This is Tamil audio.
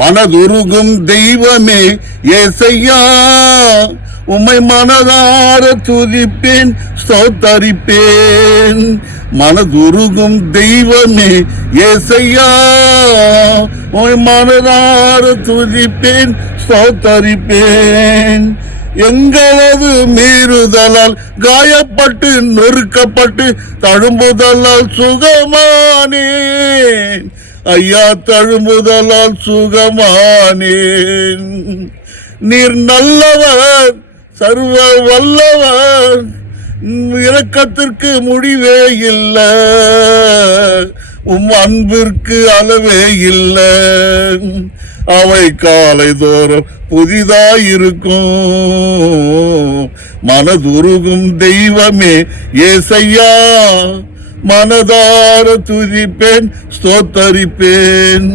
மனதுருகும் தெய்வமே ஏசையா, உம்மை மனதார துதிப்பேன் ஸ்தோத்தரிப்பேன். மனதுருகும் தெய்வமே ஏசையா, உம்மை மனதார துதிப்பேன் ஸ்தோத்தரிப்பேன். எங்களது மீறுதலால் காயப்பட்டு நொறுக்கப்பட்டு தழும்புதலால் சுகமானேன் ஐயா, தழும்புதலால் சுகமானேன். நீர் நல்லவர், சர்வ வல்லவர், இரக்கத்திற்கு முடிவே இல்லை, அன்பிற்கு அளவே இல்லை. அவை காலை தோறும் புதிதாயிருக்கும். மனதுருகும் தெய்வமே ஏசையா, மனதார துதிப்பேன் ஸ்தோத்தரிப்பேன்.